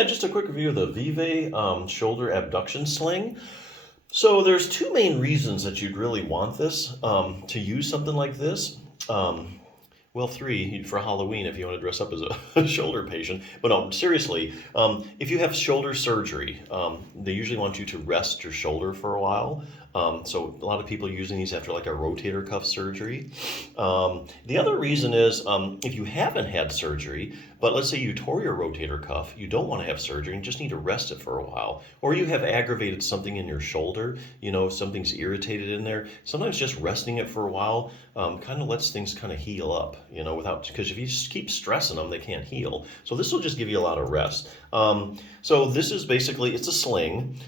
Yeah, just a quick review of the Vive shoulder abduction sling. So there's two main reasons that you'd really want this, to use something like this. Um, well, three for Halloween if you want to dress up as a shoulder patient. But no, seriously, if you have shoulder surgery, they usually want you to rest your shoulder for a while. So a lot of people using these after like a rotator cuff surgery. The other reason is if you haven't had surgery, but let's say you tore your rotator cuff, you don't want to have surgery and just need to rest it for a while, or you have aggravated something in your shoulder, something's irritated in there. Sometimes just resting it for a while kind of lets things kind of heal up, without, because if you just keep stressing them, they can't heal. So this will just give you a lot of rest. So this is basically, it's a sling.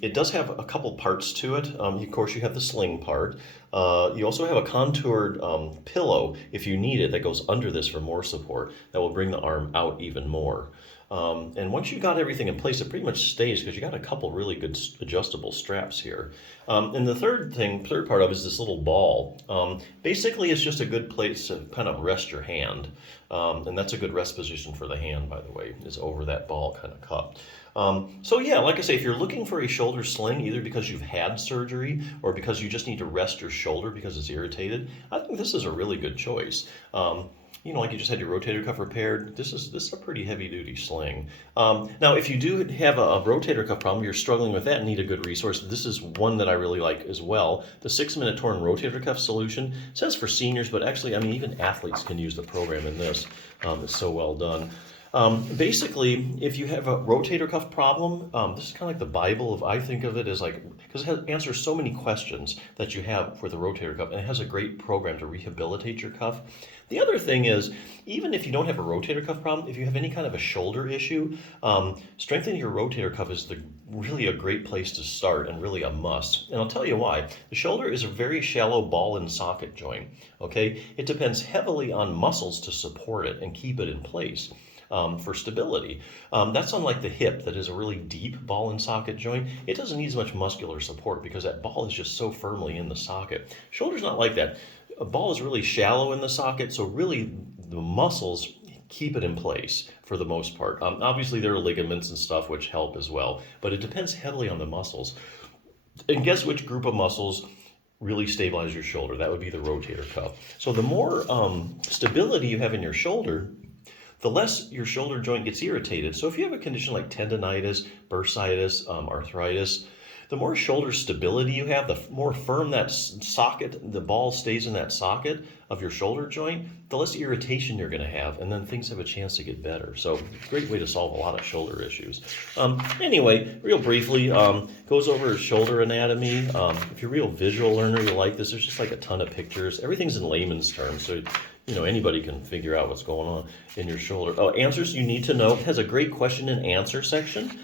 It does have a couple parts to it. Of course, you have the sling part. You also have a contoured pillow, if you need it, that goes under this for more support. That will bring the arm out even more. And once you got everything in place, it pretty much stays because you got a couple really good adjustable straps here. And the third part of it is this little ball. Basically, it's just a good place to kind of rest your hand. And that's a good rest position for the hand, by the way, is over that ball kind of cup. So yeah, like I say, if you're looking for a shoulder sling, either because you've had surgery or because you just need to rest your shoulder because it's irritated, I think this is a really good choice. Like you just had your rotator cuff repaired, this is a pretty heavy duty sling. Now, if you do have a rotator cuff problem, you're struggling with that and need a good resource, this is one that I really like as well. The 6-minute torn rotator cuff solution. It says for seniors, but actually, even athletes can use the program in this. It's so well done. Basically, if you have a rotator cuff problem, this is kind of like the Bible I think of it as like, because it answers so many questions that you have for the rotator cuff, and it has a great program to rehabilitate your cuff. The other thing is, even if you don't have a rotator cuff problem, if you have any kind of a shoulder issue, strengthening your rotator cuff is really a great place to start and really a must. And I'll tell you why. The shoulder is a very shallow ball and socket joint, okay? It depends heavily on muscles to support it and keep it in place. For stability. That's unlike the hip, that is a really deep ball and socket joint. It doesn't need as much muscular support because that ball is just so firmly in the socket. Shoulder's not like that. A ball is really shallow in the socket, so really the muscles keep it in place for the most part. Obviously there are ligaments and stuff which help as well, but it depends heavily on the muscles. And guess which group of muscles really stabilize your shoulder? That would be the rotator cuff. So the more stability you have in your shoulder, the less your shoulder joint gets irritated. So if you have a condition like tendonitis, bursitis, arthritis, the more shoulder stability you have, the more firm that socket, the ball stays in that socket of your shoulder joint, the less irritation you're going to have, and then things have a chance to get better. So great way to solve a lot of shoulder issues. Anyway, real briefly, goes over shoulder anatomy. If you're a real visual learner, you'll like this. There's just like a ton of pictures. Everything's in layman's terms, so anybody can figure out what's going on in your shoulder. Oh, answers you need to know. It has a great question and answer section.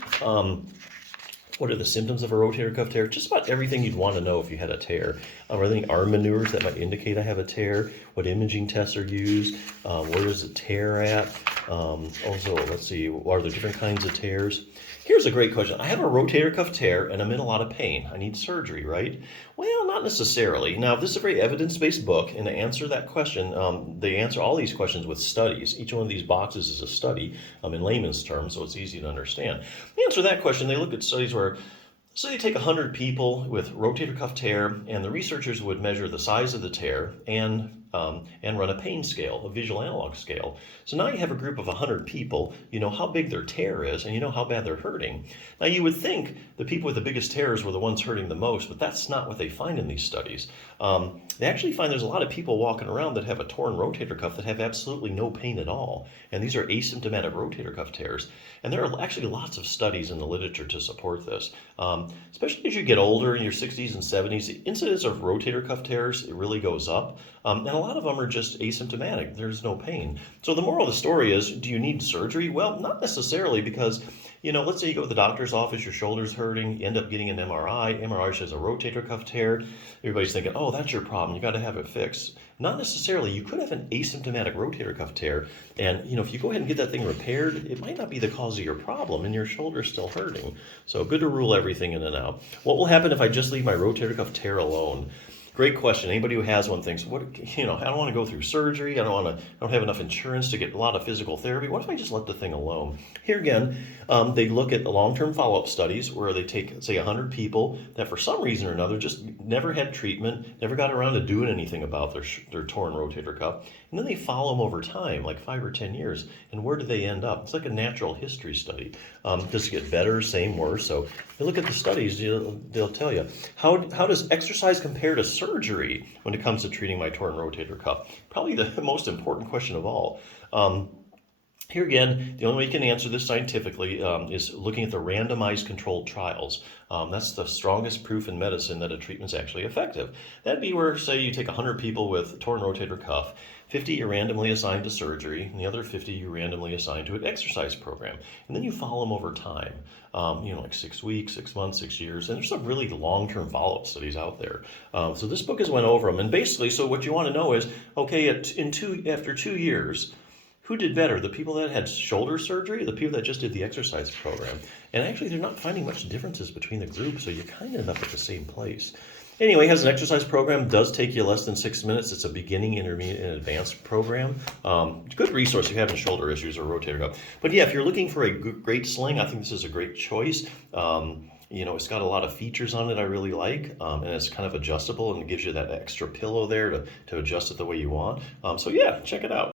What are the symptoms of a rotator cuff tear? Just about everything you'd want to know if you had a tear. Are there any arm maneuvers that might indicate I have a tear? What imaging tests are used? Where is the tear at? Also, let's see, are there different kinds of tears? Here's a great question. I have a rotator cuff tear and I'm in a lot of pain. I need surgery, right? Well, not necessarily. Now, this is a very evidence-based book, and to answer that question, they answer all these questions with studies. Each one of these boxes is a study in layman's terms, so it's easy to understand. To answer that question, they look at studies where, so you take 100 people with rotator cuff tear, and the researchers would measure the size of the tear and run a pain scale, a visual analog scale. So now you have a group of 100 people, you know how big their tear is, and you know how bad they're hurting. Now you would think the people with the biggest tears were the ones hurting the most, but that's not what they find in these studies. They actually find there's a lot of people walking around that have a torn rotator cuff that have absolutely no pain at all. And these are asymptomatic rotator cuff tears. And there are actually lots of studies in the literature to support this. Especially as you get older in your 60s and 70s, the incidence of rotator cuff tears, it really goes up. And a lot of them are just asymptomatic. There's no pain. So the moral of the story is, do you need surgery? Well, not necessarily, because, let's say you go to the doctor's office, your shoulder's hurting, you end up getting an MRI. MRI shows a rotator cuff tear. Everybody's thinking, oh, that's your problem. You got to have it fixed. Not necessarily. You could have an asymptomatic rotator cuff tear. And, if you go ahead and get that thing repaired, it might not be the cause of your problem and your shoulder's still hurting. So good to rule everything in and out. What will happen if I just leave my rotator cuff tear alone? Great question. Anybody who has one thinks, what, I don't want to go through surgery. I don't have enough insurance to get a lot of physical therapy. What if I just let the thing alone? Here again, they look at the long-term follow-up studies where they take, say, 100 people that for some reason or another just never had treatment, never got around to doing anything about their torn rotator cuff, and then they follow them over time, like 5 or 10 years. And where do they end up? It's like a natural history study. Does it get better, same, worse? So you look at the studies, they'll tell you. How does exercise compare to surgery when it comes to treating my torn rotator cuff? Probably the most important question of all. Here again, the only way you can answer this scientifically is looking at the randomized controlled trials. That's the strongest proof in medicine that a treatment's actually effective. That'd be where, say, you take 100 people with torn rotator cuff, 50 you randomly assigned to surgery, and the other 50 you randomly assigned to an exercise program. And then you follow them over time, like 6 weeks, 6 months, 6 years. And there's some really long-term follow-up studies out there. So this book has went over them. And basically, so what you want to know is, okay, after 2 years, who did better? The people that had shoulder surgery or the people that just did the exercise program? And actually, they're not finding much differences between the groups, so you kind of end up at the same place. Anyway, it has an exercise program, does take you less than 6 minutes. It's a beginning, intermediate, and advanced program. Good resource if you're having shoulder issues or rotator cuff. But yeah, if you're looking for a great sling, I think this is a great choice. It's got a lot of features on it I really like, and it's kind of adjustable and it gives you that extra pillow there to adjust it the way you want. So yeah, check it out.